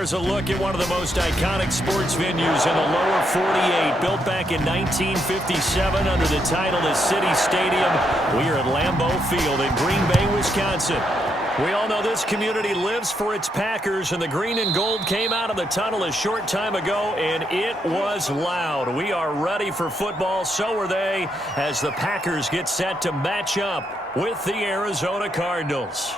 There's a look at one of the most iconic sports venues in the lower 48, built back in 1957 under the title of City Stadium. We are at Lambeau Field in Green Bay, Wisconsin. We all know this community lives for its Packers, and the green and gold came out of the tunnel a short time ago, and it was loud. We are ready for football, so are they, as the Packers get set to match up with the Arizona Cardinals.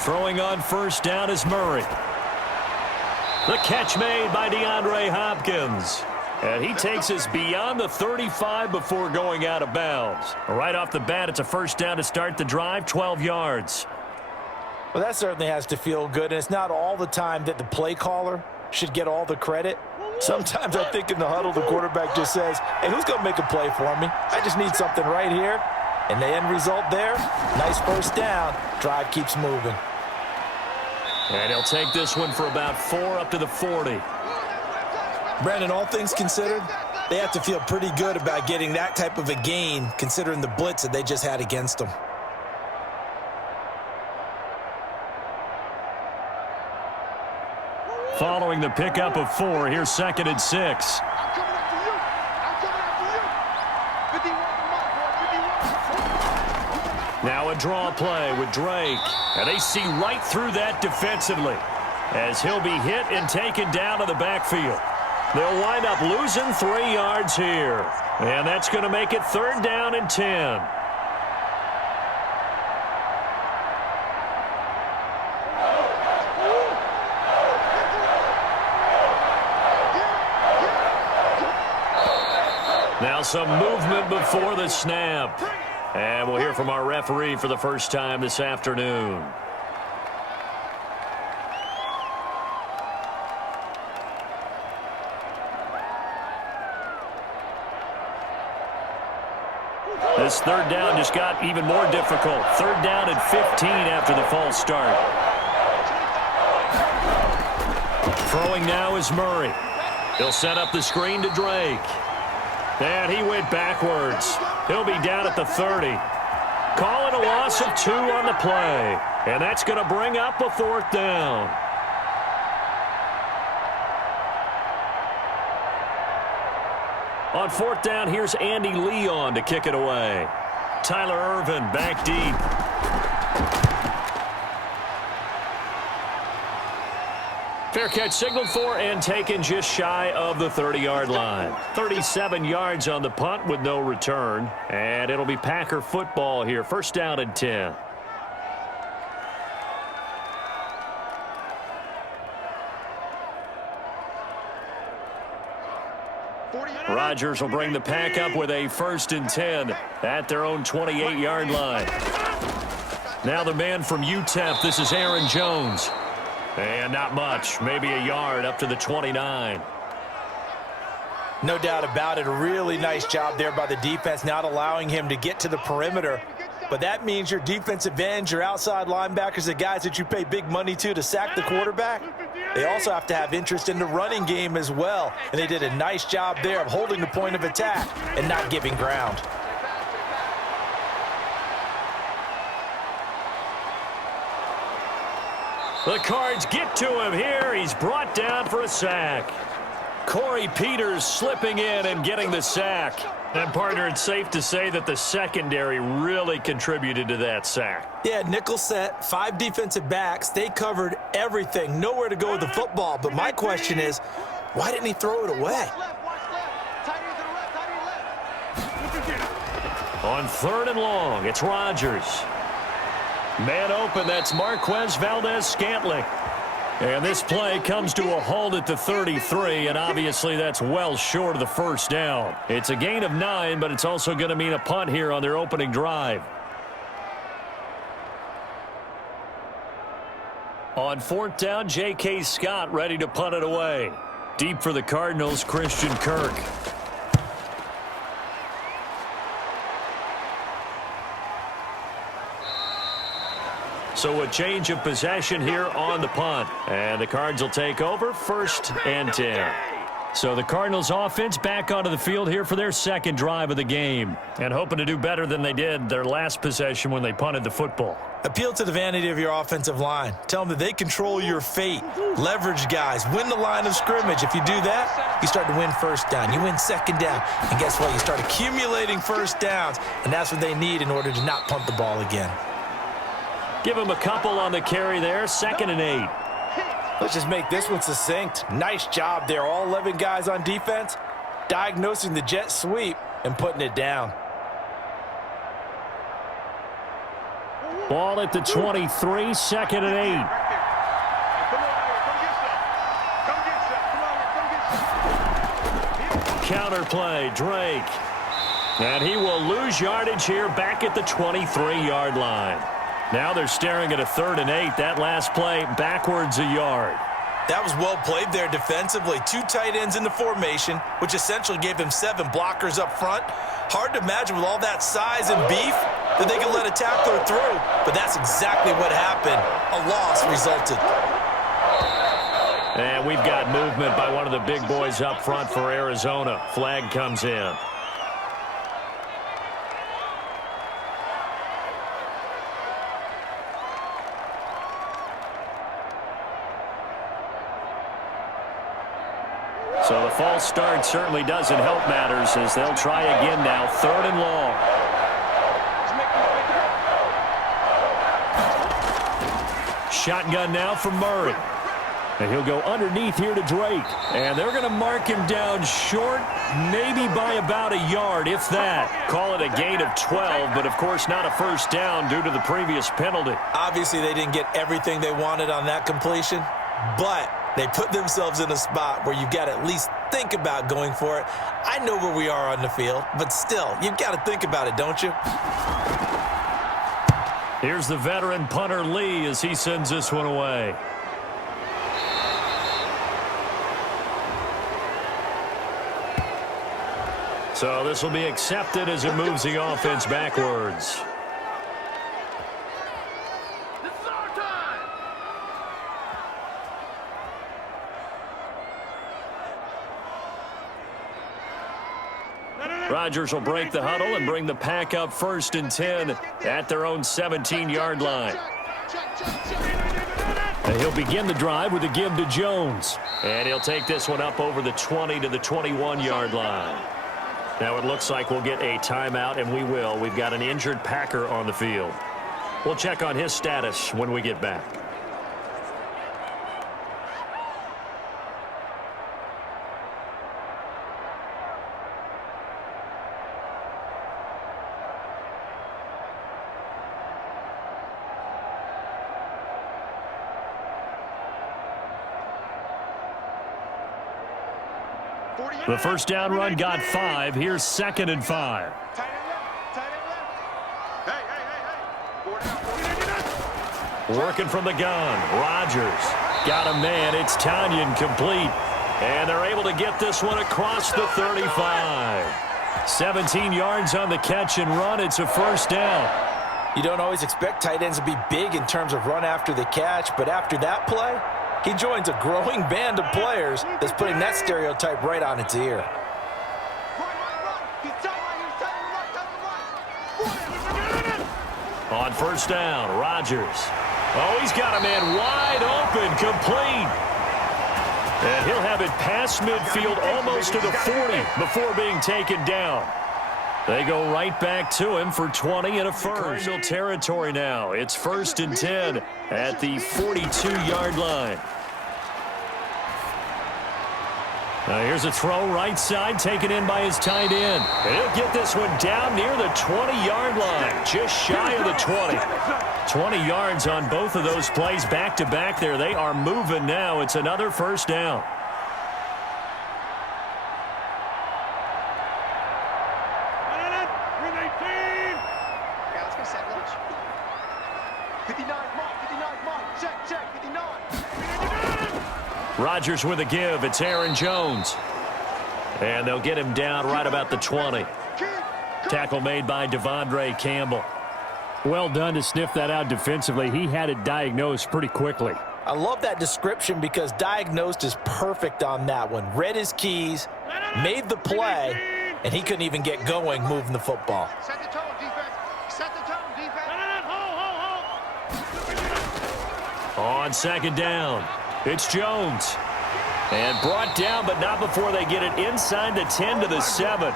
Throwing on first down is Murray. The catch made by DeAndre Hopkins. And he takes us beyond the 35 before going out of bounds. Right off the bat, it's a first down to start the drive, 12 yards. Well, that certainly has to feel good, and it's not all the time that the play caller should get all the credit. Sometimes I think in the huddle, the quarterback just says, hey, who's going to make a play for me? I just need something right here. And the end result there, nice first down. Drive keeps moving. And he'll take this one for about 4 up to the 40. Brandon, all things considered, they have to feel pretty good about getting that type of a gain, considering the blitz that they just had against them. Following the pickup of 4, here's 2nd and 6. Now a draw play with Drake. And they see right through that defensively as he'll be hit and taken down to the backfield. They'll wind up losing 3 yards here. And that's going to make it 3rd down and 10. Now some movement before the snap. And we'll hear from our referee for the first time this afternoon. This 3rd down just got even more difficult. 3rd down and 15 after the false start. Throwing now is Murray. He'll set up the screen to Drake. And he went backwards. He'll be down at the 30. Calling a loss of 2 on the play. And that's going to bring up a 4th down. On 4th down, here's Andy Leon to kick it away. Tyler Ervin back deep. Fair catch signaled for and taken just shy of the 30-yard line. 37 yards on the punt with no return. And it'll be Packer football here. 1st down and 10. Rodgers will bring the pack up with a 1st and 10 at their own 28-yard line. Now the man from UTEP, this is Aaron Jones. And not much, maybe a yard up to the 29. No doubt about it. A really nice job there by the defense, not allowing him to get to the perimeter. But that means your defensive ends, your outside linebackers, the guys that you pay big money to sack the quarterback, they also have to have interest in the running game as well. And they did a nice job there of holding the point of attack and not giving ground. The Cards get to him here. He's brought down for a sack. Corey Peters slipping in and getting the sack. And, partner, it's safe to say that the secondary really contributed to that sack. Yeah, nickel set, 5 defensive backs. They covered everything. Nowhere to go with the football. But my question is, why didn't he throw it away? On 3rd and long, it's Rodgers. Man open, that's Marquez Valdez-Scantling. And this play comes to a halt at the 33, and obviously that's well short of the 1st down. It's a gain of 9, but it's also going to mean a punt here on their opening drive. On 4th down, J.K. Scott ready to punt it away. Deep for the Cardinals, Christian Kirk. So a change of possession here on the punt. And the Cards will take over 1st and 10. So the Cardinals offense back onto the field here for their second drive of the game. And hoping to do better than they did their last possession when they punted the football. Appeal to the vanity of your offensive line. Tell them that they control your fate. Leverage guys. Win the line of scrimmage. If you do that, you start to win first down. You win second down. And guess what? You start accumulating first downs. And that's what they need in order to not punt the ball again. Give them a couple on the carry there. 2nd and 8. Let's just make this one succinct. Nice job there. All 11 guys on defense diagnosing the jet sweep and putting it down. Ball at the 23, 2nd and 8. Counter play, Drake. And he will lose yardage here back at the 23-yard line. Now they're staring at a 3rd and 8. That last play backwards a yard. That was well played there defensively. 2 tight ends in the formation, which essentially gave him 7 blockers up front. Hard to imagine with all that size and beef that they could let a tackler through, but that's exactly what happened. A loss resulted. And we've got movement by one of the big boys up front for Arizona. Flag comes in. So the false start certainly doesn't help matters as they'll try again now. 3rd and long. Shotgun now for Murray. And he'll go underneath here to Drake. And they're going to mark him down short, maybe by about a yard, if that. Call it a gain of 12, but of course not a first down due to the previous penalty. Obviously they didn't get everything they wanted on that completion, but they put themselves in a spot where you've got to at least think about going for it. I know where we are on the field, but still, you've got to think about it, don't you? Here's the veteran punter Lee as he sends this one away. So this will be accepted as it moves the offense backwards. Rodgers will break the huddle and bring the pack up 1st and 10 at their own 17-yard line. And he'll begin the drive with a give to Jones. And he'll take this one up over the 20 to the 21-yard line. Now it looks like we'll get a timeout, and we will. We've got an injured Packer on the field. We'll check on his status when we get back. The first down run got 5. Here's 2nd and 5. Working from the gun. Rodgers got a man. It's Tanyan complete. And they're able to get this one across the 35. 17 yards on the catch and run. It's a first down. You don't always expect tight ends to be big in terms of run after the catch, but after that play, he joins a growing band of players that's putting that stereotype right on its ear. On first down, Rodgers. Oh, he's got a man wide open, complete. And he'll have it past midfield almost to the 40 before being taken down. They go right back to him for 20 and a first. Cardinal territory now. It's 1st and 10 at the 42-yard line. Now here's a throw right side taken in by his tight end. And he'll get this one down near the 20-yard line, just shy of the 20. 20 yards on both of those plays back-to-back there. They are moving now. It's another first down. Rodgers with a give. It's Aaron Jones. And they'll get him down right about the 20. Tackle made by Devondre Campbell. Well done to sniff that out defensively. He had it diagnosed pretty quickly. I love that description because diagnosed is perfect on that one. Read his keys, made the play, and he couldn't even get going moving the football. Set the tone, defense. Set the tone, defense. On second down, it's Jones. And brought down, but not before they get it inside the 10 to the 7.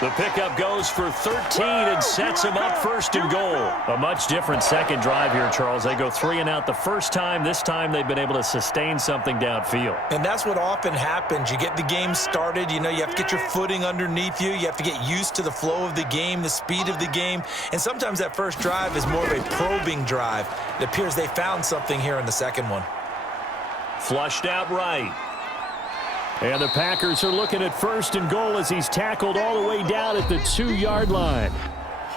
The pickup goes for 13 and sets him up first and goal. A much different second drive here, Charles. They go 3 and out the first time. This time they've been able to sustain something downfield. And that's what often happens. You get the game started. You know, you have to get your footing underneath you. You have to get used to the flow of the game, the speed of the game. And sometimes that first drive is more of a probing drive. It appears they found something here in the second one. Flushed out right. And the Packers are looking at first and goal as he's tackled all the way down at the 2-yard line.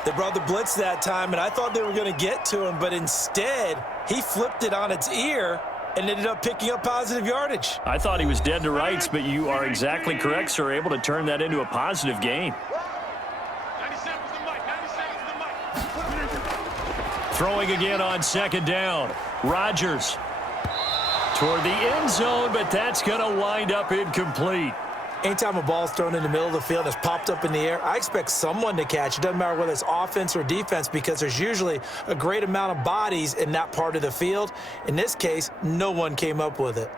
They brought the blitz that time, and I thought they were going to get to him, but instead he flipped it on its ear and ended up picking up positive yardage. I thought he was dead to rights, but you are exactly correct, sir. Able to turn that into a positive gain. 97 is the mic. 97 is the mic. Throwing again on second down. Rodgers toward the end zone, but that's going to wind up incomplete. Anytime a ball's thrown in the middle of the field and it's popped up in the air, I expect someone to catch. It doesn't matter whether it's offense or defense because there's usually a great amount of bodies in that part of the field. In this case, no one came up with it.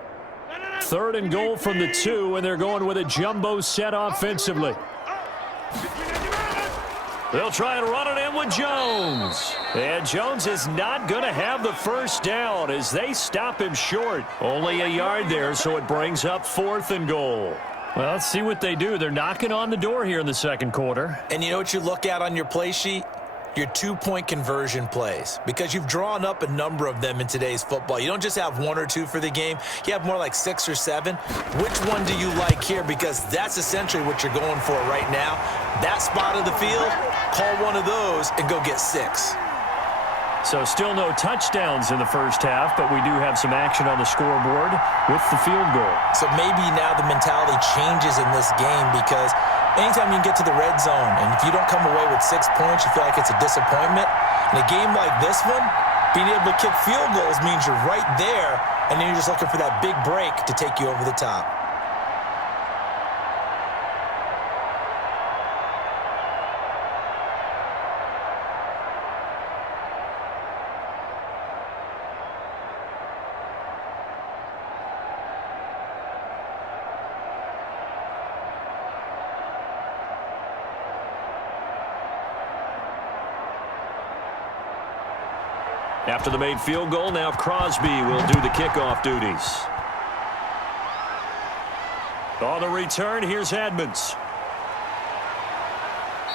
Third and goal from the 2, and they're going with a jumbo set offensively. They'll try and run it in with Jones. And Jones is not going to have the first down as they stop him short. Only a yard there, so it brings up 4th and goal. Well, let's see what they do. They're knocking on the door here in the second quarter. And you know what you look at on your play sheet? Your 2-point conversion plays, because you've drawn up a number of them in today's football. You don't just have 1 or 2 for the game. You have more like 6 or 7. Which one do you like here? Because that's essentially what you're going for right now. That spot of the field, call one of those and go get 6. So still no touchdowns in the first half, but we do have some action on the scoreboard with the field goal. So maybe now the mentality changes in this game because anytime you can get to the red zone, and if you don't come away with 6 points, you feel like it's a disappointment. In a game like this one, being able to kick field goals means you're right there, and then you're just looking for that big break to take you over the top. After the made field goal, now Crosby will do the kickoff duties. On the return, here's Edmonds.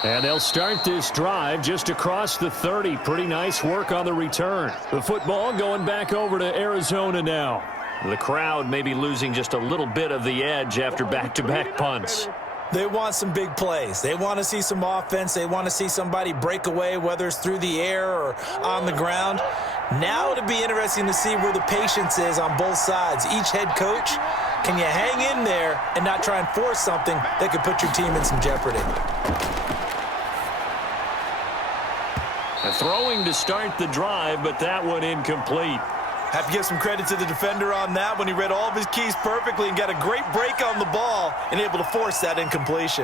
And they'll start this drive just across the 30. Pretty nice work on the return. The football going back over to Arizona now. The crowd may be losing just a little bit of the edge after back-to-back punts. They want some big plays. They want to see some offense. They want to see somebody break away, whether it's through the air or on the ground. Now it'll be interesting to see where the patience is on both sides. Each head coach, can you hang in there and not try and force something that could put your team in some jeopardy? Throwing to start the drive, but that one incomplete. Have to give some credit to the defender on that when he read all of his keys perfectly and got a great break on the ball and able to force that incompletion.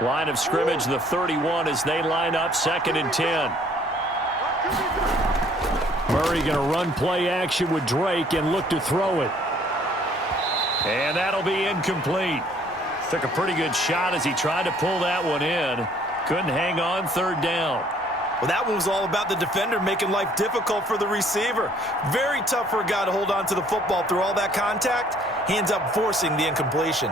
Line of scrimmage, the 31 as they line up 2nd and 10. Murray going to run play action with Drake and look to throw it. And that'll be incomplete. Took a pretty good shot as he tried to pull that one in. Couldn't hang on 3rd down. Well, that one was all about the defender making life difficult for the receiver. Very tough for a guy to hold on to the football through all that contact. He ends up forcing the incompletion.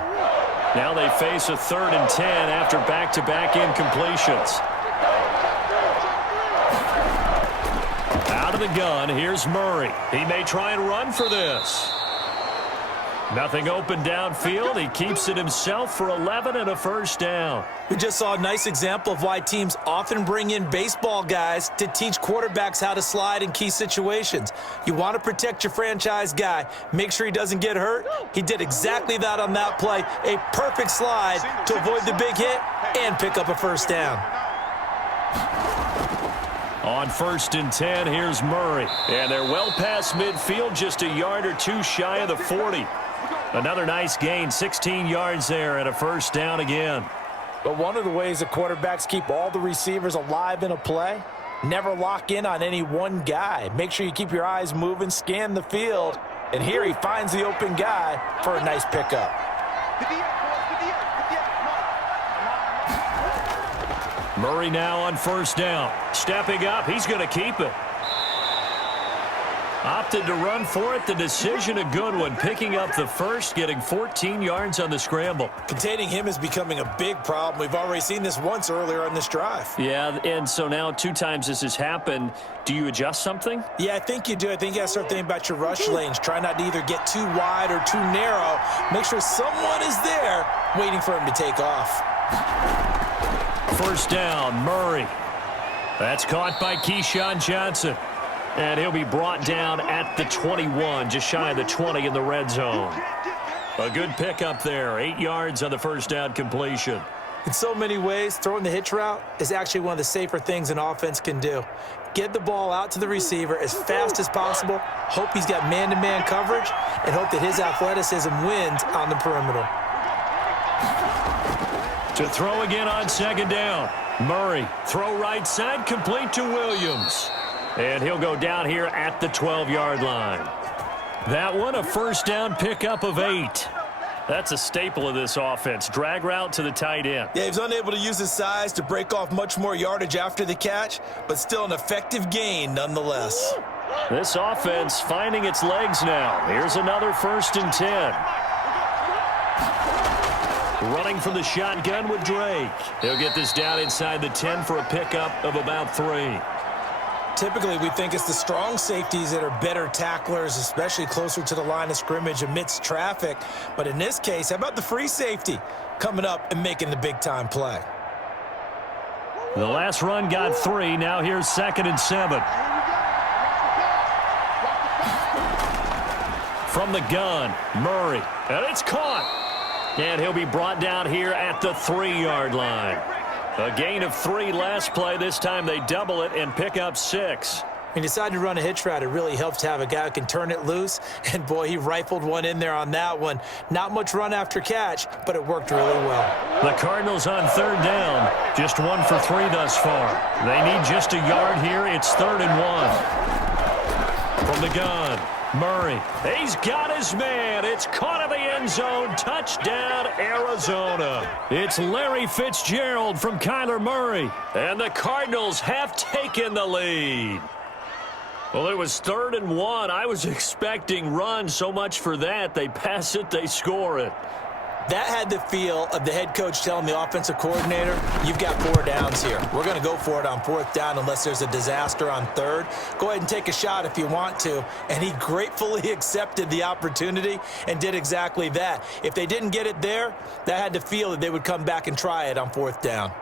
Now they face a 3rd and 10 after back-to-back incompletions. Out of the gun, here's Murray. He may try and run for this. Nothing open downfield. He keeps it himself for 11 and a first down. We just saw a nice example of why teams often bring in baseball guys to teach quarterbacks how to slide in key situations. You want to protect your franchise guy. Make sure he doesn't get hurt. He did exactly that on that play. A perfect slide to avoid the big hit and pick up a first down. On 1st and 10, here's Murray. And they're well past midfield, just a yard or two shy of the 40. Another nice gain, 16 yards there and a first down again. But one of the ways that quarterbacks keep all the receivers alive in a play, never lock in on any one guy. Make sure you keep your eyes moving, scan the field. And here he finds the open guy for a nice pickup. Murray now on 1st down. Stepping up, he's going to keep it. Opted to run for it. The decision a good one. Picking up the first, getting 14 yards on the scramble. Containing him is becoming a big problem. We've already seen this once earlier on this drive. Yeah, and so now 2 times this has happened. Do you adjust something? Yeah, I think you do. I think you got to start thinking about your rush lanes. Try not to either get too wide or too narrow. Make sure someone is there waiting for him to take off. 1st down, Murray. That's caught by Keyshawn Johnson. And he'll be brought down at the 21, just shy of the 20 in the red zone. A good pickup there, 8 yards on the 1st down completion. In so many ways, throwing the hitch route is actually one of the safer things an offense can do. Get the ball out to the receiver as fast as possible, hope he's got man-to-man coverage, and hope that his athleticism wins on the perimeter. To throw again on 2nd down. Murray, throw right side, complete to Williams. And he'll go down here at the 12-yard line. That one, a 1st down pickup of 8. That's a staple of this offense. Drag route to the tight end. Yeah, he was unable to use his size to break off much more yardage after the catch, but still an effective gain nonetheless. This offense finding its legs now. Here's another 1st and 10. Running from the shotgun with Drake. He'll get this down inside the 10 for a pickup of about 3. Typically, we think it's the strong safeties that are better tacklers, especially closer to the line of scrimmage amidst traffic. But in this case, how about the free safety coming up and making the big-time play? The last run got 3. Now here's 2nd and 7. From the gun, Murray. And it's caught. And he'll be brought down here at the 3-yard line. A gain of 3 last play. This time they double it and pick up 6. He decided to run a hitch route. It really helps to have a guy who can turn it loose. And, boy, he rifled one in there on that one. Not much run after catch, but it worked really well. The Cardinals on 3rd down. Just 1 for 3 thus far. They need just a yard here. It's 3rd and 1. From the gun, Murray. He's got his man. It's caught in the end zone. Touchdown, Arizona. It's Larry Fitzgerald from Kyler Murray. And the Cardinals have taken the lead. Well, it was 3rd and 1. I was expecting run. So much for that. They pass it, they score it. That had the feel of the head coach telling the offensive coordinator, you've got 4 downs here. We're going to go for it on 4th down unless there's a disaster on 3rd. Go ahead and take a shot if you want to. And he gratefully accepted the opportunity and did exactly that. If they didn't get it there, that had the feel that they would come back and try it on 4th down.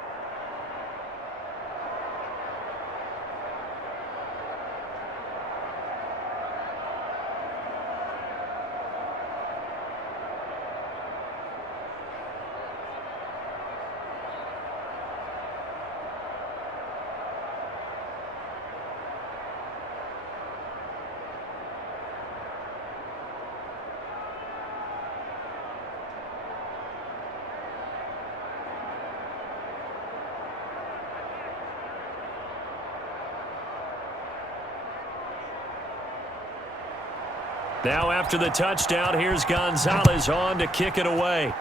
Now after the touchdown, here's Gonzalez on to kick it away.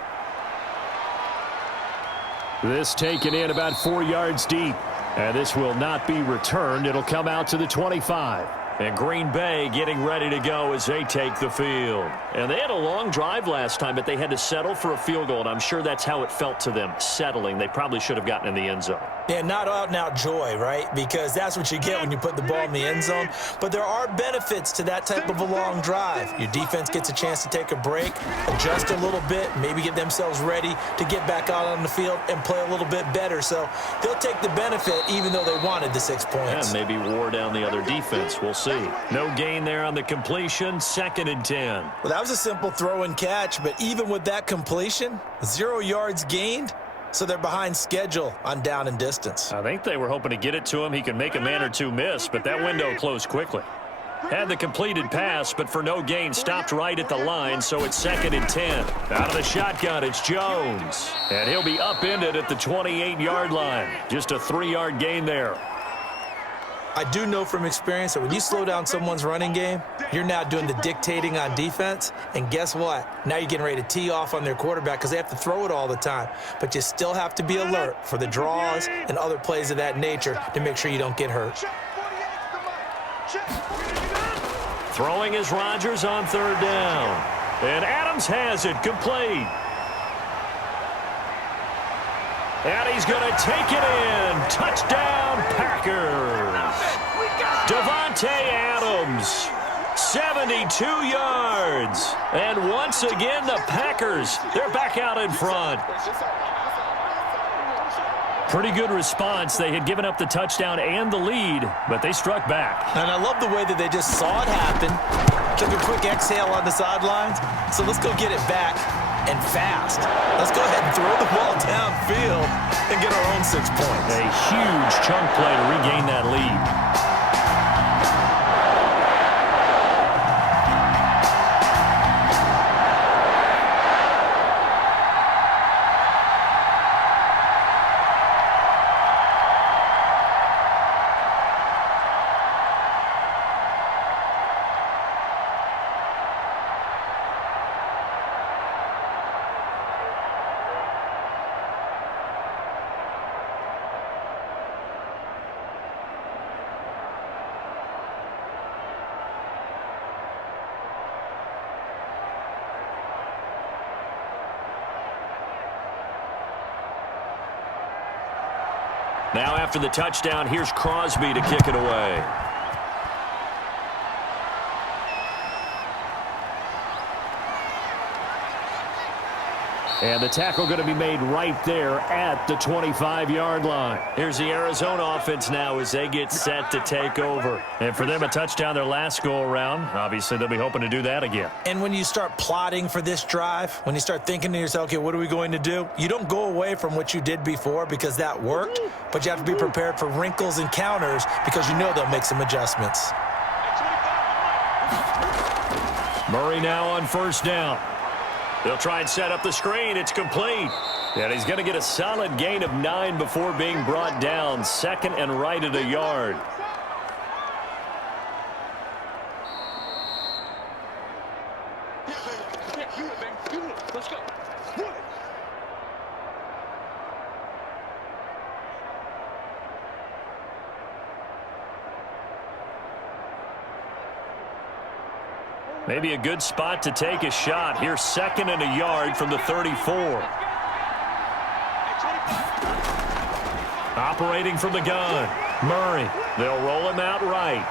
This taken in about 4 yards deep. And this will not be returned. It'll come out to the 25. And Green Bay getting ready to go as they take the field. And they had a long drive last time, but they had to settle for a field goal. And I'm sure that's how it felt to them, settling. They probably should have gotten in the end zone. Yeah, not out-and-out joy, right? Because that's what you get when you put the ball in the end zone. But there are benefits to that type of a long drive. Your defense gets a chance to take a break, adjust a little bit, maybe get themselves ready to get back out on the field and play a little bit better. So they'll take the benefit even though they wanted the 6 points. And maybe wore down the other defense. We'll see. No gain there on the completion. 2nd and 10. Well, that was a simple throw and catch, but even with that completion, 0 yards gained. So they're behind schedule on down and distance. I think they were hoping to get it to him. He could make a man or two miss, but that window closed quickly. Had the completed pass, but for no gain, stopped right at the line, so it's 2nd and 10. Out of the shotgun, it's Jones. And he'll be upended at the 28-yard line. Just a 3-yard gain there. I do know from experience that when you slow down someone's running game, you're now doing the dictating on defense. And guess what? Now you're getting ready to tee off on their quarterback because they have to throw it all the time. But you still have to be alert for the draws and other plays of that nature to make sure you don't get hurt. Throwing is Rodgers on 3rd down. And Adams has it complete. And he's going to take it in. Touchdown, Packers. Davante Adams, 72 yards. And once again, the Packers, they're back out in front. Pretty good response. They had given up the touchdown and the lead, but they struck back. And I love the way that they just saw it happen, took a quick exhale on the sidelines. So let's go get it back and fast. Let's go ahead and throw the ball downfield and get our own 6 points. A huge chunk play to regain that lead. Now after the touchdown, here's Crosby to kick it away. And the tackle going to be made right there at the 25-yard line. Here's the Arizona offense now as they get set to take over. And for them, a touchdown their last go-around. Obviously, they'll be hoping to do that again. And when you start plotting for this drive, when you start thinking to yourself, okay, what are we going to do? You don't go away from what you did before because that worked, but you have to be prepared for wrinkles and counters because you know they'll make some adjustments. Murray now on 1st down. They'll try and set up the screen. It's complete. And he's going to get a solid gain of 9 before being brought down. 2nd and right at a yard. Let's go. Maybe a good spot to take a shot. Here's 2nd and a yard from the 34. Operating from the gun. Murray. They'll roll him out right.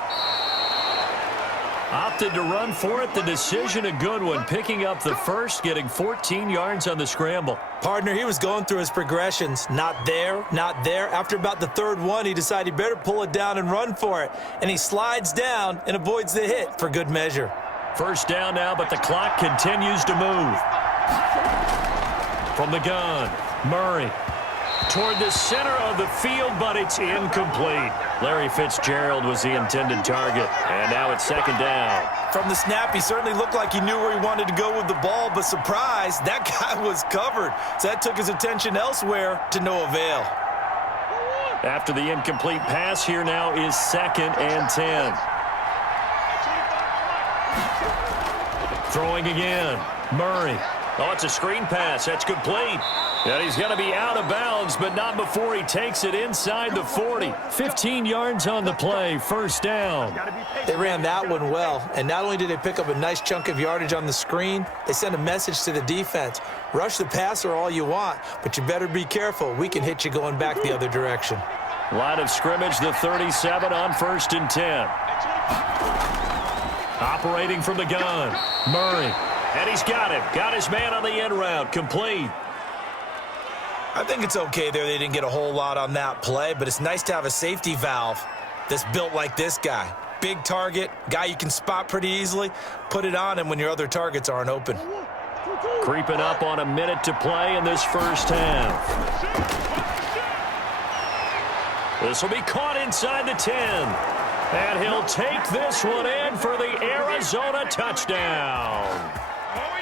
Opted to run for it. The decision a good one. Picking up the first, getting 14 yards on the scramble. Partner, he was going through his progressions. Not there, not there. After about the 3rd one, he decided he better pull it down and run for it. And he slides down and avoids the hit for good measure. 1st down now, but the clock continues to move. From the gun, Murray. Toward the center of the field, but it's incomplete. Larry Fitzgerald was the intended target, and now it's 2nd down. From the snap, he certainly looked like he knew where he wanted to go with the ball, but surprise, that guy was covered. So that took his attention elsewhere to no avail. After the incomplete pass, here now is 2nd and 10. Throwing again, Murray. Oh, it's a screen pass. That's complete. And he's going to be out of bounds, but not before he takes it inside the 40. 15 yards on the play, first down. They ran that one well, and not only did they pick up a nice chunk of yardage on the screen, they sent a message to the defense. Rush the passer all you want, but you better be careful. We can hit you going back the other direction. Line of scrimmage, the 37 on 1st and 10. Operating from the gun, Murray. And he's got it. Got his man on the end route, complete. I think it's okay there. They didn't get a whole lot on that play, but it's nice to have a safety valve that's built like this guy. Big target, guy you can spot pretty easily. Put it on him when your other targets aren't open. Creeping up on a minute to play in this first half. This will be caught inside the 10. And he'll take this one in for the Arizona touchdown.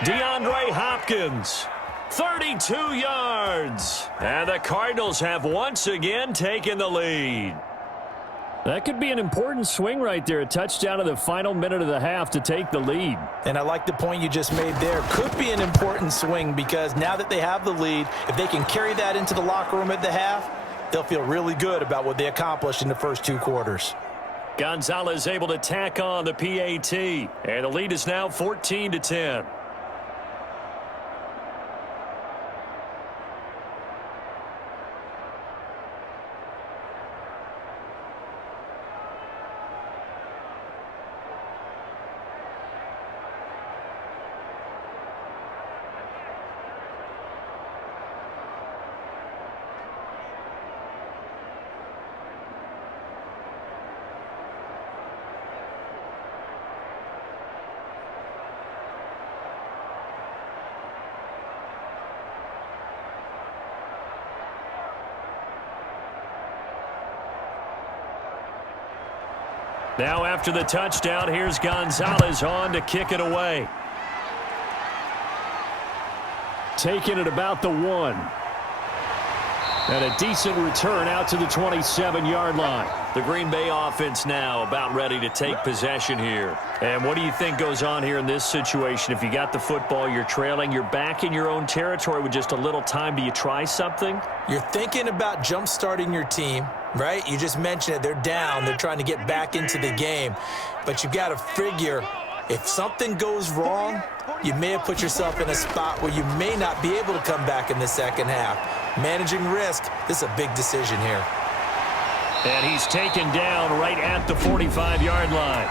DeAndre Hopkins. 32 yards. And the Cardinals have once again taken the lead. That could be an important swing right there. A touchdown in the final minute of the half to take the lead. And I like the point you just made there. Could be an important swing because now that they have the lead, if they can carry that into the locker room at the half, they'll feel really good about what they accomplished in the first 2 quarters. Gonzalez able to tack on the PAT. And the lead is now 14-10. Now after the touchdown, here's Gonzalez on to kick it away. Taking it about the 1. And a decent return out to the 27-yard line. The Green Bay offense now about ready to take possession here. And what do you think goes on here in this situation? If you got the football, you're trailing, you're back in your own territory with just a little time. Do you try something? You're thinking about jump-starting your team, right? You just mentioned it. They're down. They're trying to get back into the game. But you got to figure if something goes wrong, you may have put yourself in a spot where you may not be able to come back in the second half. Managing risk, this is a big decision here. And he's taken down right at the 45-yard line.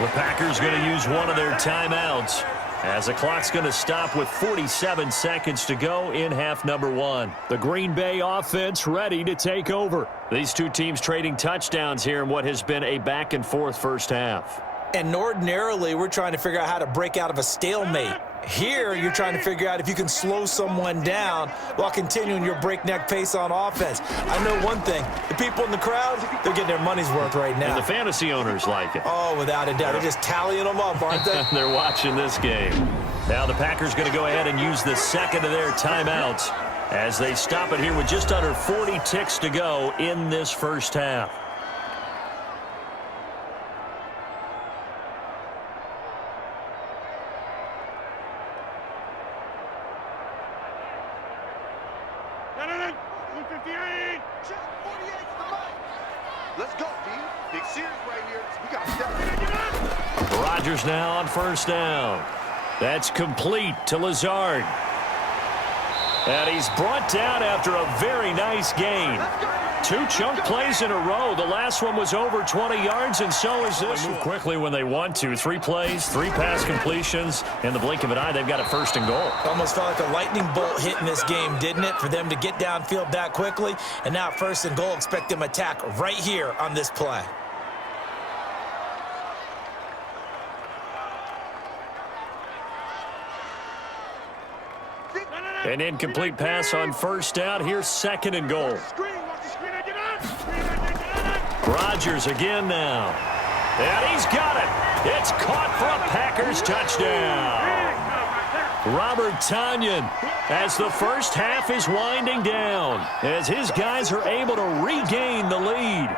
The Packers going to use one of their timeouts as the clock's going to stop with 47 seconds to go in half number 1. The Green Bay offense ready to take over. These two teams trading touchdowns here in what has been a back-and-forth first half. And ordinarily, we're trying to figure out how to break out of a stalemate. Here, you're trying to figure out if you can slow someone down while continuing your breakneck pace on offense. I know one thing. The people in the crowd, they're getting their money's worth right now. And the fantasy owners like it. Oh, without a doubt. They're just tallying them up, aren't they? They're watching this game. Now the Packers going to go ahead and use the second of their timeouts as they stop it here with just under 40 ticks to go in this first half. Let's go, D. Big series right here. We got to Rodgers now on first down. That's complete to Lazard. And he's brought down after a very nice gain. 2 chunk plays in a row. The last one was over 20 yards, and so is this. They move quickly when they want to. 3 plays, 3 pass completions. In the blink of an eye, they've got a first and goal. Almost felt like a lightning bolt hit in this game, didn't it? For them to get downfield that quickly. And now first and goal, expect them to attack right here on this play. An incomplete pass on first down. Here's second and goal. Rodgers again now. And he's got it. It's caught for a Packers touchdown. Robert Tonyan as the first half is winding down as his guys are able to regain the lead.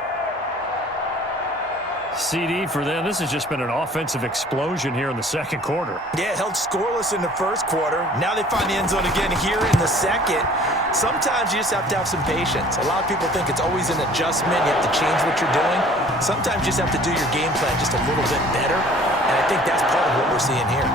CD for them. This has just been an offensive explosion here in the second quarter. Yeah, held scoreless in the first quarter. Now they find the end zone again here in the second. Sometimes you just have to have some patience. A lot of people think it's always an adjustment. You have to change what you're doing. Sometimes you just have to do your game plan just a little bit better. And I think that's part of what we're seeing here.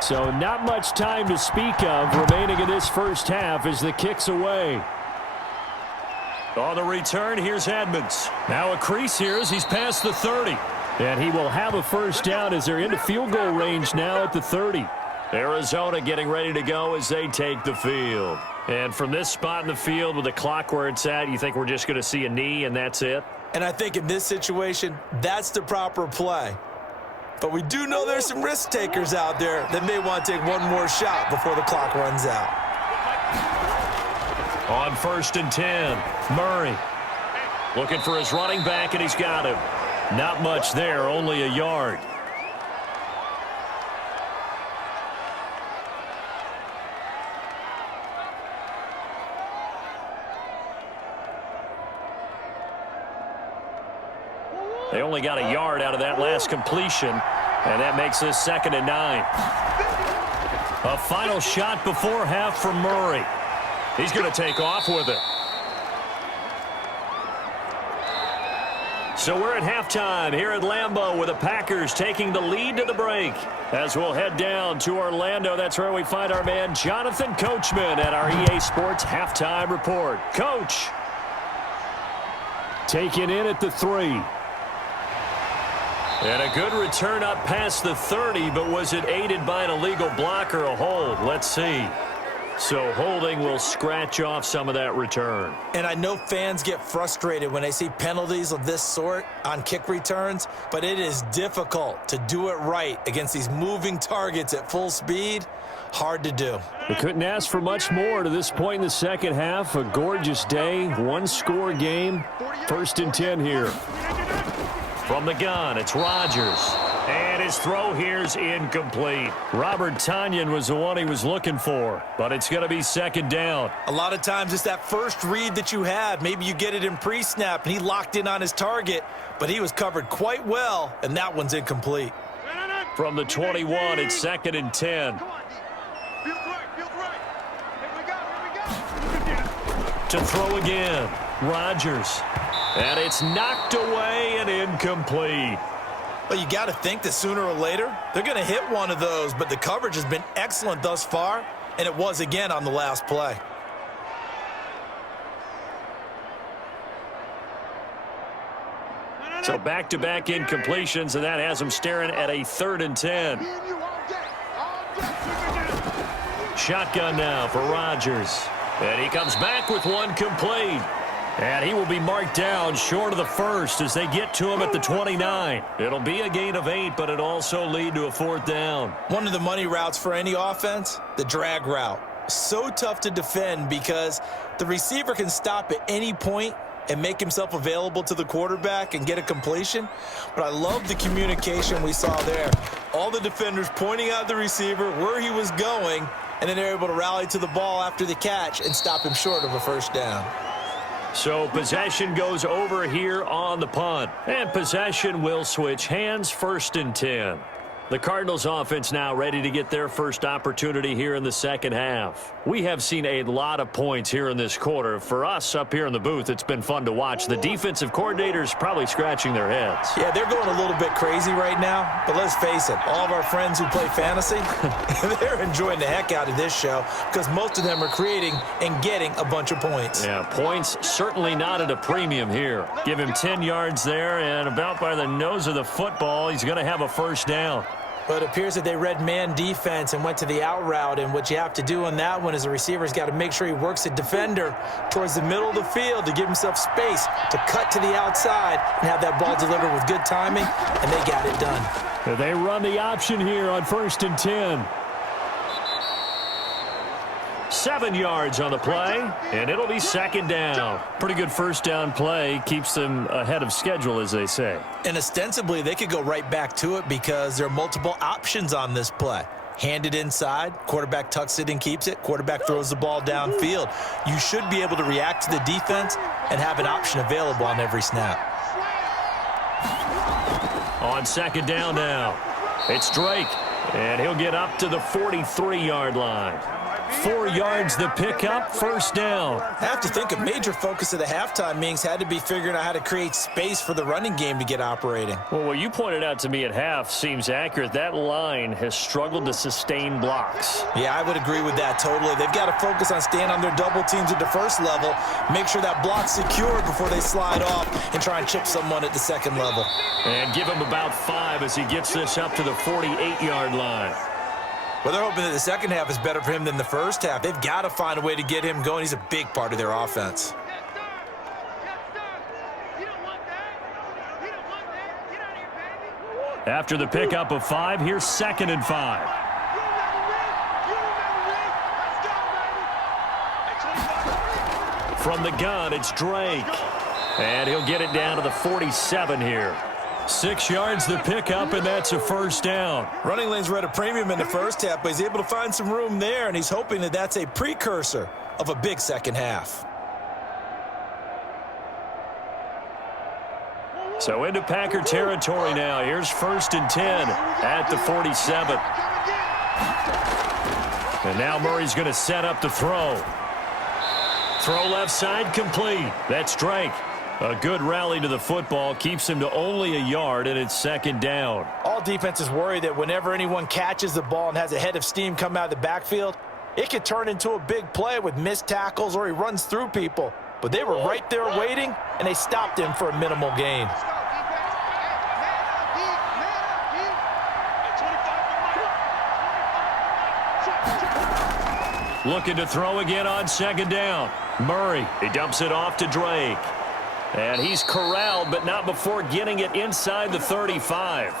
So not much time to speak of remaining in this first half as the kick's away. On the return, here's Edmonds. Now a crease here as he's past the 30. And he will have a first down as they're into field goal range now at the 30. Arizona getting ready to go as they take the field. And from this spot in the field with the clock where it's at, you think we're just going to see a knee and that's it? And I think in this situation, that's the proper play. But we do know there's some risk takers out there that may want to take one more shot before the clock runs out. On 1st and 10, Murray looking for his running back, and he's got him. Not much there, only a yard. They only got a yard out of that last completion, and that makes this 2nd and 9. A final shot before half from Murray. He's going to take off with it. So we're at halftime here at Lambeau with the Packers taking the lead to the break. As we'll head down to Orlando, that's where we find our man Jonathan Coachman at our EA Sports Halftime Report. Coach. Taken in at the 3. And a good return up past the 30, but was it aided by an illegal block or a hold? Let's see. So holding will scratch off some of that return. And I know fans get frustrated when they see penalties of this sort on kick returns, but it is difficult to do it right against these moving targets at full speed. Hard to do. We couldn't ask for much more to this point in the second half. A gorgeous day, one-score game. 1st and 10 here. From the gun, it's Rodgers. And his throw here's incomplete. Robert Tonyan was the one he was looking for, but it's going to be 2nd down. A lot of times it's that first read that you have. Maybe you get it in pre-snap, and he locked in on his target, but he was covered quite well, and that one's incomplete. From the 21, it's 2nd and 10. Feels right, feels right. Here we go. To throw again, Rodgers. And it's knocked away and incomplete. Well, you got to think that sooner or later, they're going to hit one of those, but the coverage has been excellent thus far, and it was again on the last play. So back-to-back incompletions, and that has them staring at a 3rd and 10. Shotgun now for Rodgers. And he comes back with one complete. And he will be marked down short of the first as they get to him at the 29. It'll be a gain of 8, but it'll also lead to a 4th down. One of the money routes for any offense, the drag route. So tough to defend because the receiver can stop at any point and make himself available to the quarterback and get a completion. But I love the communication we saw there. All the defenders pointing out the receiver, where he was going, and then they're able to rally to the ball after the catch and stop him short of a 1st down. So possession goes over here on the punt. And possession will switch hands. 1st and 10. The Cardinals offense now ready to get their first opportunity here in the second half. We have seen a lot of points here in this quarter. For us up here in the booth, it's been fun to watch. The defensive coordinators probably scratching their heads. Yeah, they're going a little bit crazy right now. But let's face it, all of our friends who play fantasy, they're enjoying the heck out of this show because most of them are creating and getting a bunch of points. Yeah, points certainly not at a premium here. Give him 10 yards there, and about by the nose of the football, he's going to have a 1st down. Well, it appears that they read man defense and went to the out route, and what you have to do on that one is the receiver's got to make sure he works the defender towards the middle of the field to give himself space to cut to the outside and have that ball delivered with good timing, and they got it done. They run the option here on 1st and 10. 7 yards on the play, and it'll be 2nd down. Pretty good first down play. Keeps them ahead of schedule, as they say. And ostensibly, they could go right back to it because there are multiple options on this play. Hand it inside, quarterback tucks it and keeps it, quarterback throws the ball downfield. You should be able to react to the defense and have an option available on every snap. On 2nd down now, it's Drake, and he'll get up to the 43-yard line. 4 yards the pickup, 1st down. I have to think a major focus of the halftime meetings had to be figuring out how to create space for the running game to get operating. Well, what you pointed out to me at half seems accurate. That line has struggled to sustain blocks. Yeah, I would agree with that totally. They've got to focus on staying on their double teams at the first level, make sure that block's secured before they slide off and try and chip someone at the second level. And give him about 5 as he gets this up to the 48-yard line. Well, they're hoping that the second half is better for him than the first half. They've got to find a way to get him going. He's a big part of their offense. After the pickup of 5, here's 2nd and 5. From the gun, it's Drake. And he'll get it down to the 47 here. 6 yards the pickup, and that's a 1st down. Running lanes were at a premium in the first half, but he's able to find some room there, and he's hoping that that's a precursor of a big second half. So into Packer territory now. Here's 1st and 10 at the 47. And now Murray's going to set up the throw. Throw left side complete. That's Drake. A good rally to the football keeps him to only a yard, and it's 2nd down. All defenses worry that whenever anyone catches the ball and has a head of steam come out of the backfield, it could turn into a big play with missed tackles or he runs through people. But they were right there waiting, and they stopped him for a minimal gain. Looking to throw again on 2nd down. Murray, he dumps it off to Drake. And he's corralled, but not before getting it inside the 35.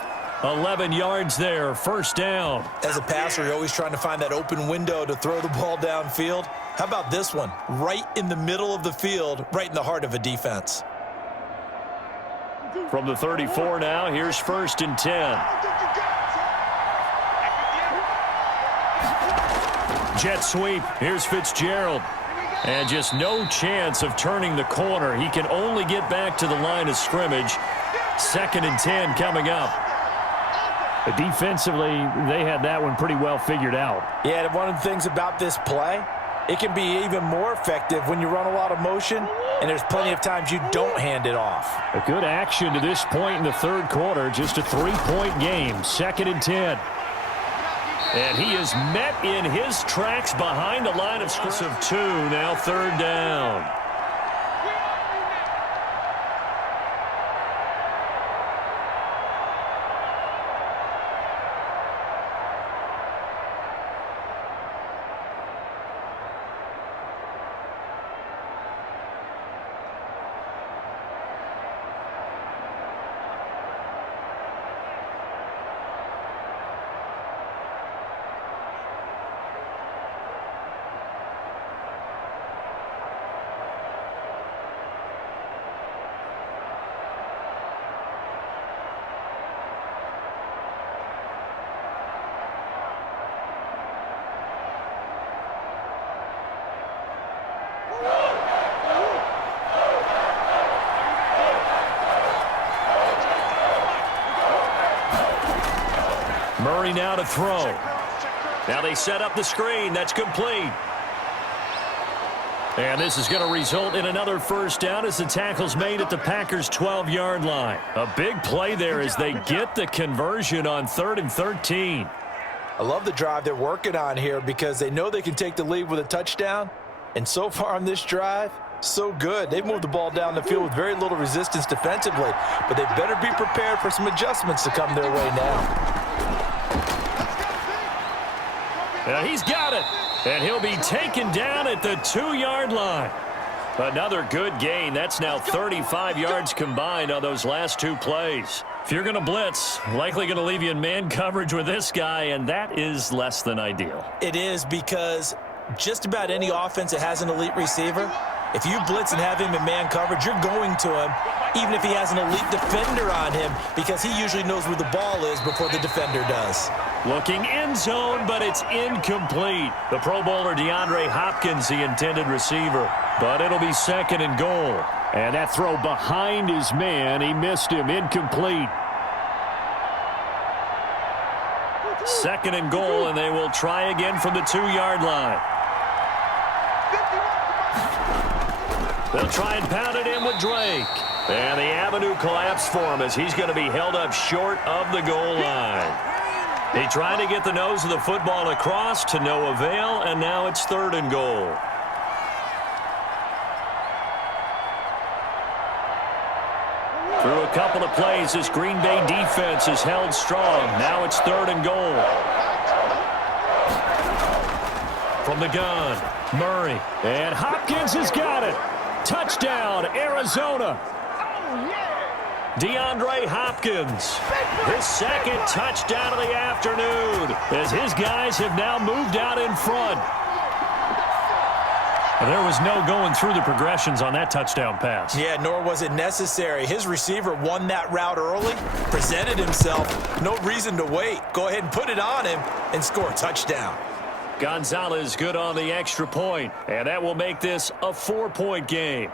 11 yards there, 1st down. As a passer, you're always trying to find that open window to throw the ball downfield. How about this one? Right in the middle of the field, right in the heart of a defense. From the 34 now, here's 1st and 10. Jet sweep. Here's Fitzgerald. And just no chance of turning the corner. He can only get back to the line of scrimmage. 2nd and 10 coming up. But defensively, they had that one pretty well figured out. Yeah, and one of the things about this play, it can be even more effective when you run a lot of motion, and there's plenty of times you don't hand it off. A good action to this point in the 3rd quarter. Just a 3-point game. 2nd and 10. And he is met in his tracks behind the line of scrimmage of 2. Now 3rd down. Murray now to throw. Now they set up the screen. That's complete. And this is going to result in another 1st down as the tackle's made at the Packers' 12-yard line. A big play there as they get the conversion on 3rd and 13. I love the drive they're working on here because they know they can take the lead with a touchdown. And so far on this drive, so good. They've moved the ball down the field with very little resistance defensively, but they better be prepared for some adjustments to come their way now. He's got it. And he'll be taken down at the 2-yard line. Another good gain. That's now 35 yards combined on those last 2 plays. If you're going to blitz, likely going to leave you in man coverage with this guy, and that is less than ideal. It is, because just about any offense that has an elite receiver, if you blitz and have him in man coverage, you're going to him, even if he has an elite defender on him, because he usually knows where the ball is before the defender does. Looking end zone, but it's incomplete. The Pro Bowler DeAndre Hopkins, the intended receiver. But it'll be 2nd and goal. And that throw behind his man, he missed him, incomplete. 2nd and goal, and they will try again from the 2-yard line. They'll try and pound it in with Drake. And the avenue collapsed for him as he's going to be held up short of the goal line. He tried to get the nose of the football across to no avail, and now it's 3rd and goal. Through a couple of plays, this Green Bay defense is held strong. Now it's 3rd and goal. From the gun, Murray. And Hopkins has got it. Touchdown, Arizona. DeAndre Hopkins, his 2nd touchdown of the afternoon, as his guys have now moved out in front. There was no going through the progressions on that touchdown pass. Yeah, nor was it necessary. His receiver won that route early, presented himself, no reason to wait. Go ahead and put it on him and score a touchdown. Gonzalez good on the extra point, and that will make this a 4-point game.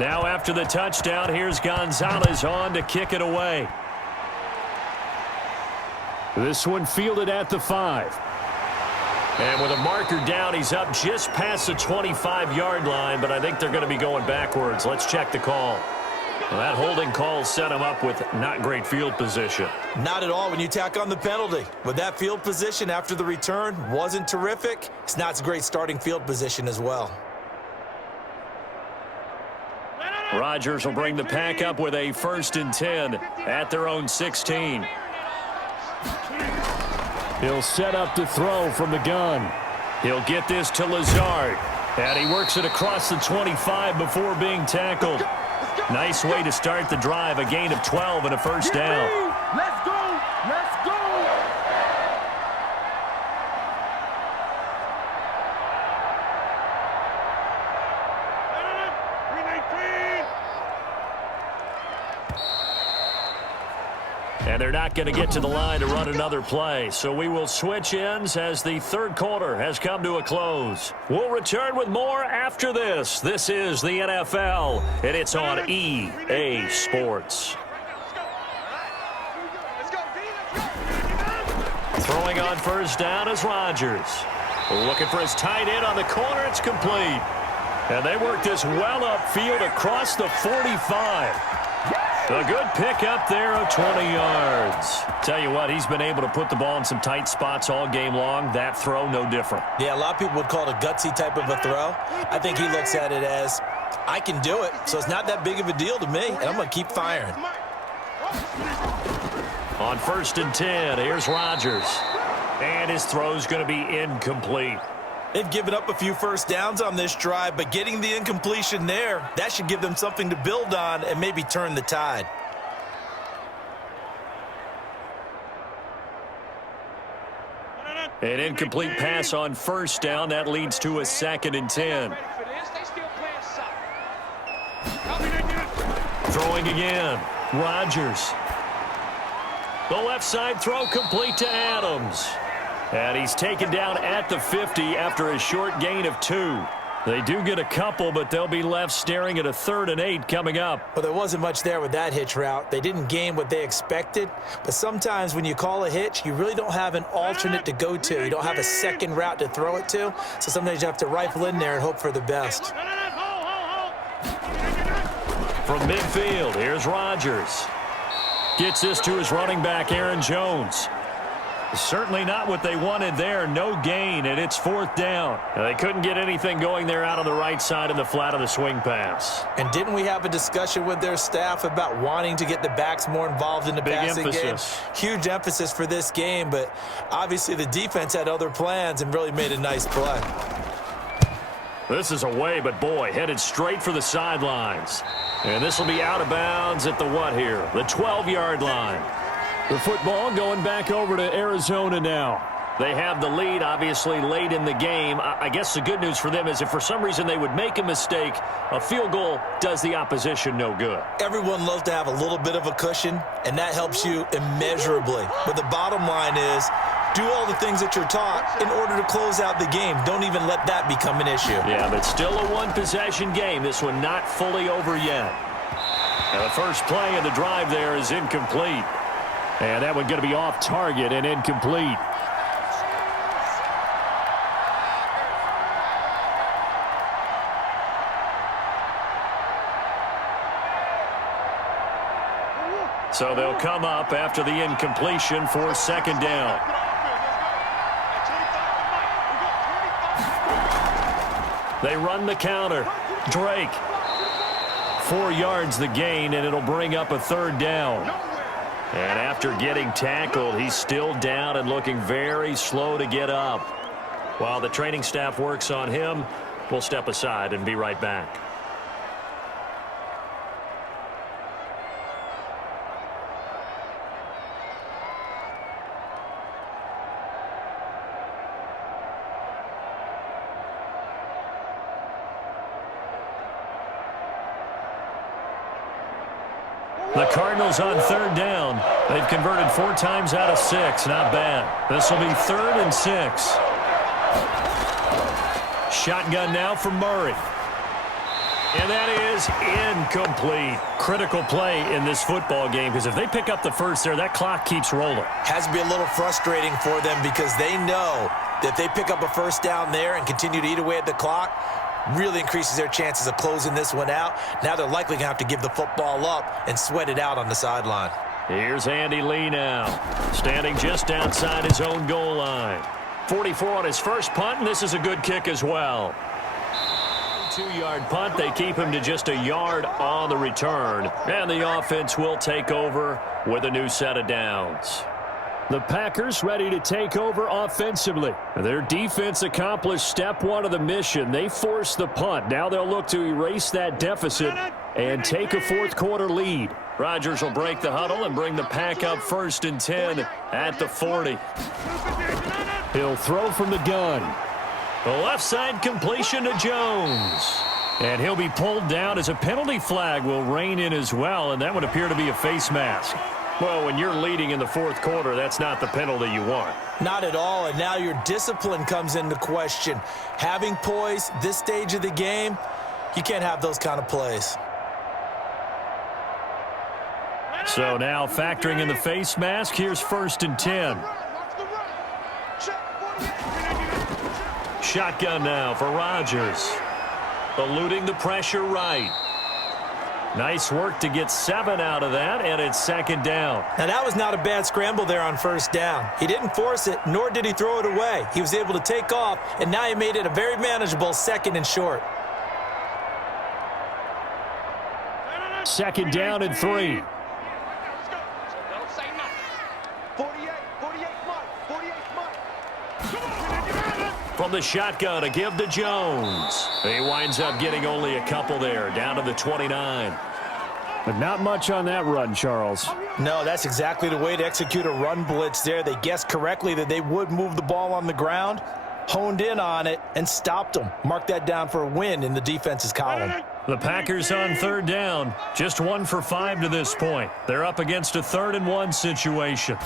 Now after the touchdown, here's Gonzalez on to kick it away. This one fielded at the 5. And with a marker down, he's up just past the 25-yard line, but I think they're going to be going backwards. Let's check the call. Well, that holding call set him up with not great field position. Not at all when you tack on the penalty. With that field position after the return wasn't terrific. It's not a great starting field position as well. Rodgers will bring the pack up with a 1st and 10 at their own 16. He'll set up to throw from the gun. He'll get this to Lazard. And he works it across the 25 before being tackled. Nice way to start the drive. A gain of 12 and a 1st down. Let's go! Let's go! And they're not going to get to the line to run another play. So we will switch ends as the 3rd quarter has come to a close. We'll return with more after this. This is the NFL, and it's on EA Sports. Throwing on 1st down is Rodgers. Looking for his tight end on the corner. It's complete. And they work this well upfield across the 45. A good pick up there of 20 yards. Tell you what, he's been able to put the ball in some tight spots all game long. That throw, no different. Yeah, a lot of people would call it a gutsy type of a throw. I think he looks at it as, I can do it, so it's not that big of a deal to me, and I'm going to keep firing. On 1st and 10, here's Rodgers. And his throw's going to be incomplete. They've given up a few 1st downs on this drive, but getting the incompletion there, that should give them something to build on and maybe turn the tide. An incomplete pass on 1st down. That leads to a 2nd and 10. Throwing again. Rodgers. The left side throw complete to Adams. And he's taken down at the 50 after a short gain of 2. They do get a couple, but they'll be left staring at a 3rd and 8 coming up. Well, there wasn't much there with that hitch route. They didn't gain what they expected, but sometimes when you call a hitch, you really don't have an alternate to go to. You don't have a second route to throw it to, so sometimes you have to rifle in there and hope for the best. From midfield, here's Rodgers. Gets this to his running back, Aaron Jones. Certainly not what they wanted there. No gain, and it's 4th down. Now, they couldn't get anything going there out on the right side in the flat of the swing pass. And didn't we have a discussion with their staff about wanting to get the backs more involved in the passing game? Huge emphasis for this game, but obviously the defense had other plans and really made a nice play. This is away, but boy, headed straight for the sidelines. And this will be out of bounds at the what here? The 12-yard line. The football going back over to Arizona now. They have the lead, obviously, late in the game. I guess the good news for them is if for some reason they would make a mistake, a field goal does the opposition no good. Everyone loves to have a little bit of a cushion, and that helps you immeasurably. But the bottom line is, do all the things that you're taught in order to close out the game. Don't even let that become an issue. Yeah, but still a one-possession game. This one not fully over yet. Now, the first play of the drive there is incomplete. And that one going to be off target and incomplete. So they'll come up after the incompletion for 2nd down. They run the counter. Drake. 4 yards the gain, and it'll bring up a 3rd down. And after getting tackled, he's still down and looking very slow to get up. While the training staff works on him, we'll step aside and be right back. The Cardinals on 3rd down. They've converted 4 times out of 6. Not bad. This will be 3rd and 6. Shotgun now for Murray. And that is incomplete. Critical play in this football game because if they pick up the first there, that clock keeps rolling. Has to be a little frustrating for them because they know that if they pick up a first down there and continue to eat away at the clock, really increases their chances of closing this one out. Now they're likely going to have to give the football up and sweat it out on the sideline. Here's Andy Lee now, standing just outside his own goal line. 44 on his first punt, and this is a good kick as well. 2-yard punt. They keep him to just a yard on the return. And the offense will take over with a new set of downs. The Packers ready to take over offensively. Their defense accomplished step 1 of the mission. They forced the punt. Now they'll look to erase that deficit and take a 4th quarter lead. Rodgers will break the huddle and bring the Pack up 1st and 10 at the 40. He'll throw from the gun. The left side completion to Jones. And he'll be pulled down as a penalty flag will rein in as well, and that would appear to be a face mask. Well, when you're leading in the 4th quarter, that's not the penalty you want. Not at all, and now your discipline comes into question. Having poise this stage of the game, you can't have those kind of plays. So now factoring in the face mask, here's 1st and 10. Shotgun now for Rodgers. Eluding the pressure right. Nice work to get 7 out of that, and it's 2nd down. Now, that was not a bad scramble there on 1st down. He didn't force it, nor did he throw it away. He was able to take off, and now he made it a very manageable 2nd and short. 2nd down and 3. From the shotgun, a give to Jones. He winds up getting only a couple there, down to the 29. But not much on that run, Charles. No, that's exactly the way to execute a run blitz there. They guessed correctly that they would move the ball on the ground, honed in on it, and stopped them. Mark that down for a win in the defense's column. The Packers on 3rd down, just 1 for 5 to this point. They're up against a 3rd and 1 situation.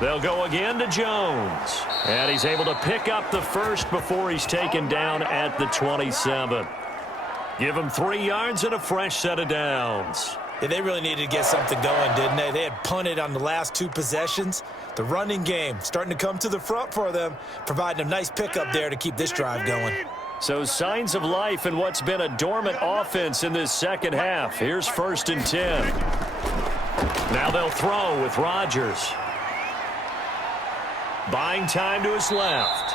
They'll go again to Jones. And he's able to pick up the first before he's taken down at the 27. Give him 3 yards and a fresh set of downs. Yeah, they really needed to get something going, didn't they? They had punted on the last 2 possessions. The running game starting to come to the front for them, providing a nice pickup there to keep this drive going. So signs of life in what's been a dormant offense in this second half. Here's 1st and 10. Now they'll throw with Rodgers. Buying time to his left.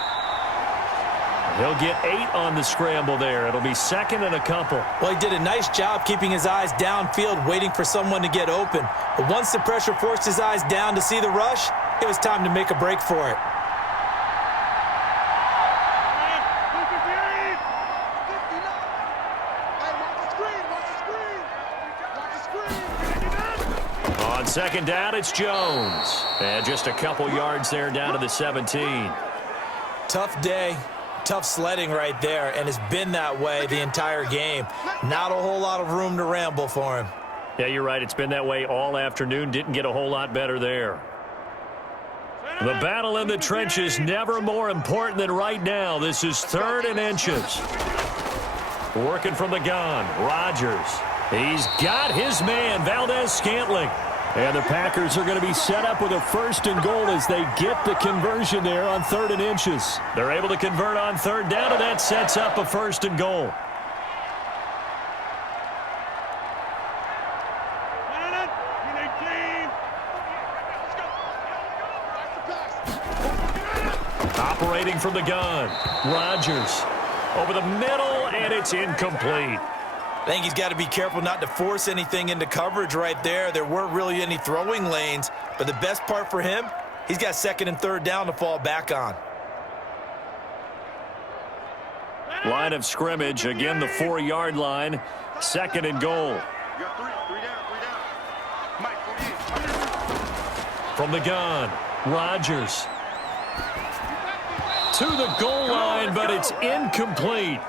He'll get 8 on the scramble there. It'll be 2nd and a couple. Well, he did a nice job keeping his eyes downfield, waiting for someone to get open. But once the pressure forced his eyes down to see the rush, it was time to make a break for it. On 2nd down, it's Jones. And just a couple yards there down to the 17. Tough day. Tough sledding right there, and it's been that way the entire game. Not a whole lot of room to ramble for him. Yeah, you're right. It's been that way all afternoon. Didn't get a whole lot better there. The battle in the trenches never more important than right now. This is 3rd and inches. Working from the gun, Rodgers. He's got his man, Valdez-Scantling. And the Packers are going to be set up with a 1st and goal as they get the conversion there on 3rd and inches. They're able to convert on 3rd down, and that sets up a 1st and goal. Operating from the gun, Rodgers. Over the middle, and it's incomplete. I think he's got to be careful not to force anything into coverage right there. There weren't really any throwing lanes, but the best part for him, he's got 2nd and 3rd down to fall back on. Line of scrimmage, again the 4-yard line, 2nd and goal. You got 3 down. Mike, 48. From the gun, Rodgers. To the goal line, but it's incomplete.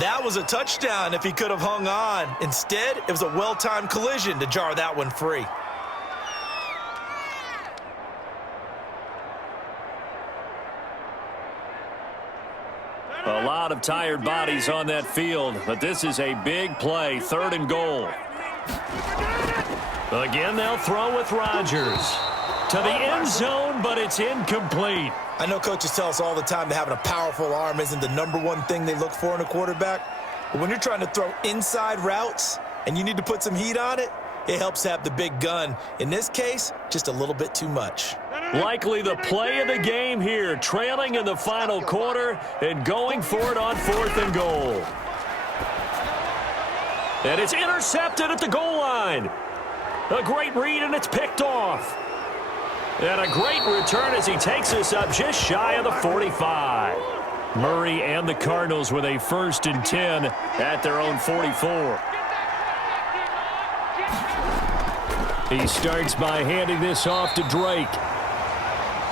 That was a touchdown if he could have hung on. Instead, it was a well-timed collision to jar that one free. A lot of tired bodies on that field, but this is a big play, 3rd and goal. Again, they'll throw with Rodgers. To the end zone, but it's incomplete. I know coaches tell us all the time that having a powerful arm isn't the #1 thing they look for in a quarterback. But when you're trying to throw inside routes and you need to put some heat on it, it helps have the big gun. In this case, just a little bit too much. Likely the play of the game here, trailing in the final quarter and going for it on 4th and goal. And it's intercepted at the goal line. A great read, and it's picked off. And a great return as he takes us up just shy of the 45. Murray and the Cardinals with a 1st and 10 at their own 44. He starts by handing this off to Drake.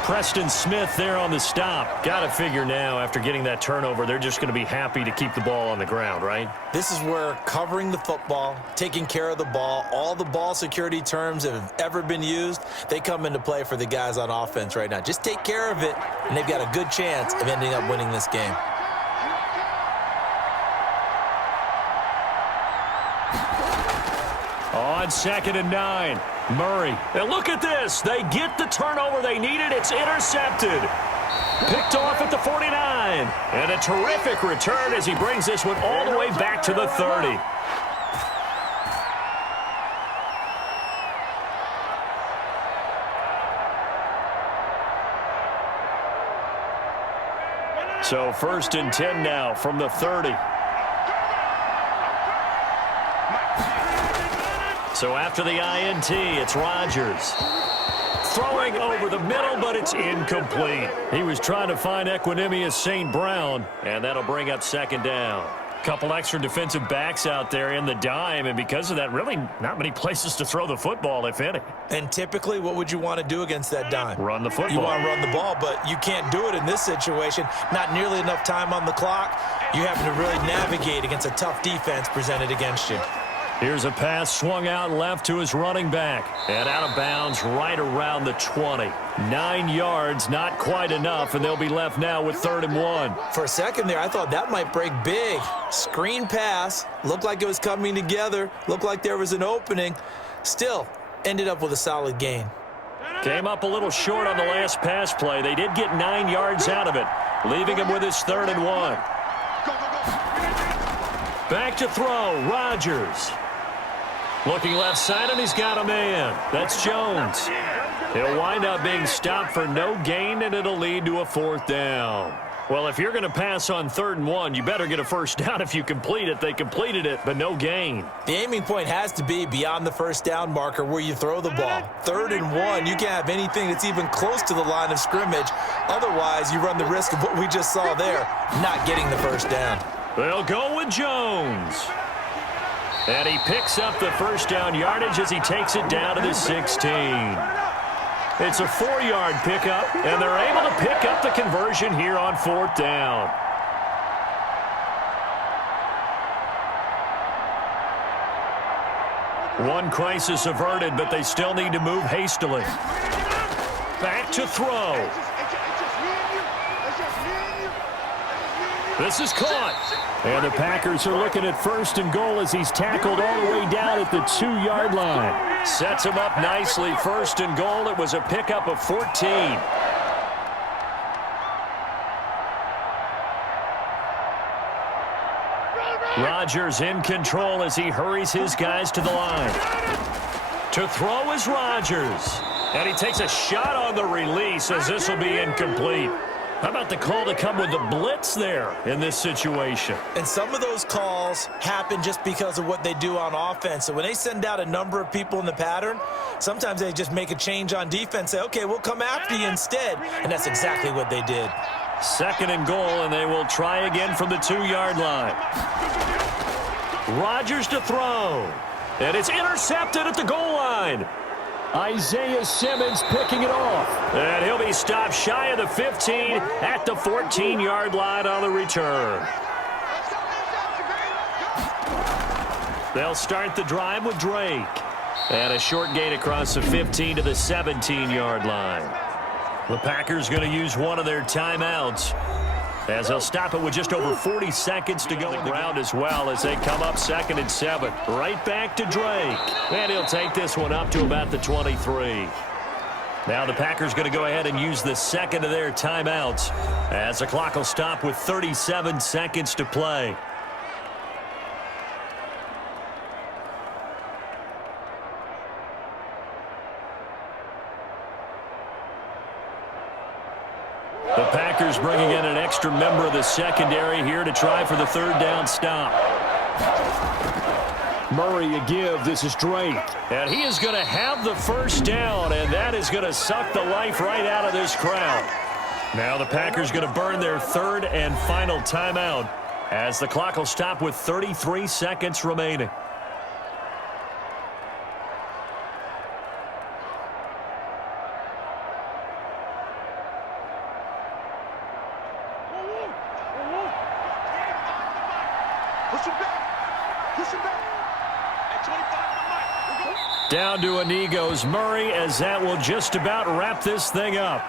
Preston Smith there on the stop. Got to figure now, after getting that turnover, they're just going to be happy to keep the ball on the ground, right? This is where covering the football, taking care of the ball, all the ball security terms that have ever been used, they come into play for the guys on offense right now. Just take care of it, and they've got a good chance of ending up winning this game. On 2nd and 9, Murray. And look at this. They get the turnover they needed. It's intercepted. Picked off at the 49. And a terrific return as he brings this one all the way back to the 30. So 1st and 10 now from the 30. So after the INT, it's Rodgers. Throwing over the middle, but it's incomplete. He was trying to find Equanimous St. Brown, and that'll bring up 2nd down. Couple extra defensive backs out there in the dime, and because of that, really not many places to throw the football, if any. And typically, what would you want to do against that dime? Run the football. You want to run the ball, but you can't do it in this situation. Not nearly enough time on the clock. You having to really navigate against a tough defense presented against you. Here's a pass swung out left to his running back. And out of bounds right around the 20. 9 yards, not quite enough, and they'll be left now with 3rd and 1. For a second there, I thought that might break big. Screen pass. Looked like it was coming together. Looked like there was an opening. Still, ended up with a solid gain. Came up a little short on the last pass play. They did get 9 yards out of it, leaving him with his 3rd and 1. Back to throw, Rodgers. Looking left side, and he's got a man. That's Jones. He'll wind up being stopped for no gain, and it'll lead to a 4th down. Well, if you're going to pass on 3rd and 1, you better get a 1st down if you complete it. They completed it, but no gain. The aiming point has to be beyond the 1st down marker where you throw the ball. 3rd and 1, you can't have anything that's even close to the line of scrimmage. Otherwise, you run the risk of what we just saw there, not getting the 1st down. They'll go with Jones. And he picks up the 1st down yardage as he takes it down to the 16. It's a 4-yard pickup, and they're able to pick up the conversion here on 4th down. One crisis averted, but they still need to move hastily. Back to throw. This is caught. And the Packers are looking at 1st and goal as he's tackled all the way down at the 2-yard line. Sets him up nicely. 1st and goal. It was a pickup of 14. Rodgers in control as he hurries his guys to the line. To throw is Rodgers. And he takes a shot on the release as this will be incomplete. How about the call to come with the blitz there in this situation? And some of those calls happen just because of what they do on offense. So when they send out a number of people in the pattern, sometimes they just make a change on defense, say, okay, we'll come after you instead. And that's exactly what they did. 2nd and goal, and they will try again from the 2-yard line. Rodgers to throw. And it's intercepted at the goal line. Isaiah Simmons picking it off. And he'll be stopped shy of the 15 at the 14-yard line on the return. They'll start the drive with Drake. And a short gain across the 15 to the 17-yard line. The Packers going to use one of their timeouts as they'll stop it with just over 40 seconds to go on the ground as well as they come up 2nd and 7. Right back to Drake. And he'll take this one up to about the 23. Now the Packers going to go ahead and use the 2nd of their timeouts as the clock will stop with 37 seconds to play. The Packers bringing in an extra member of the secondary here to try for the 3rd down stop. Murray a give. This is Drake. And he is going to have the 1st down, and that is going to suck the life right out of this crowd. Now the Packers going to burn their 3rd and final timeout as the clock will stop with 33 seconds remaining. Down to a knee goes Murray as that will just about wrap this thing up.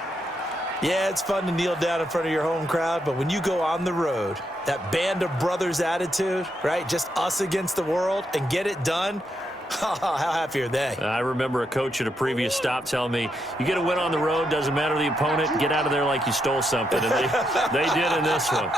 Yeah, it's fun to kneel down in front of your home crowd, but when you go on the road, that band of brothers attitude, right, just us against the world and get it done, how happy are they? I remember a coach at a previous stop telling me, you get a win on the road, doesn't matter the opponent, get out of there like you stole something. And they did in this one.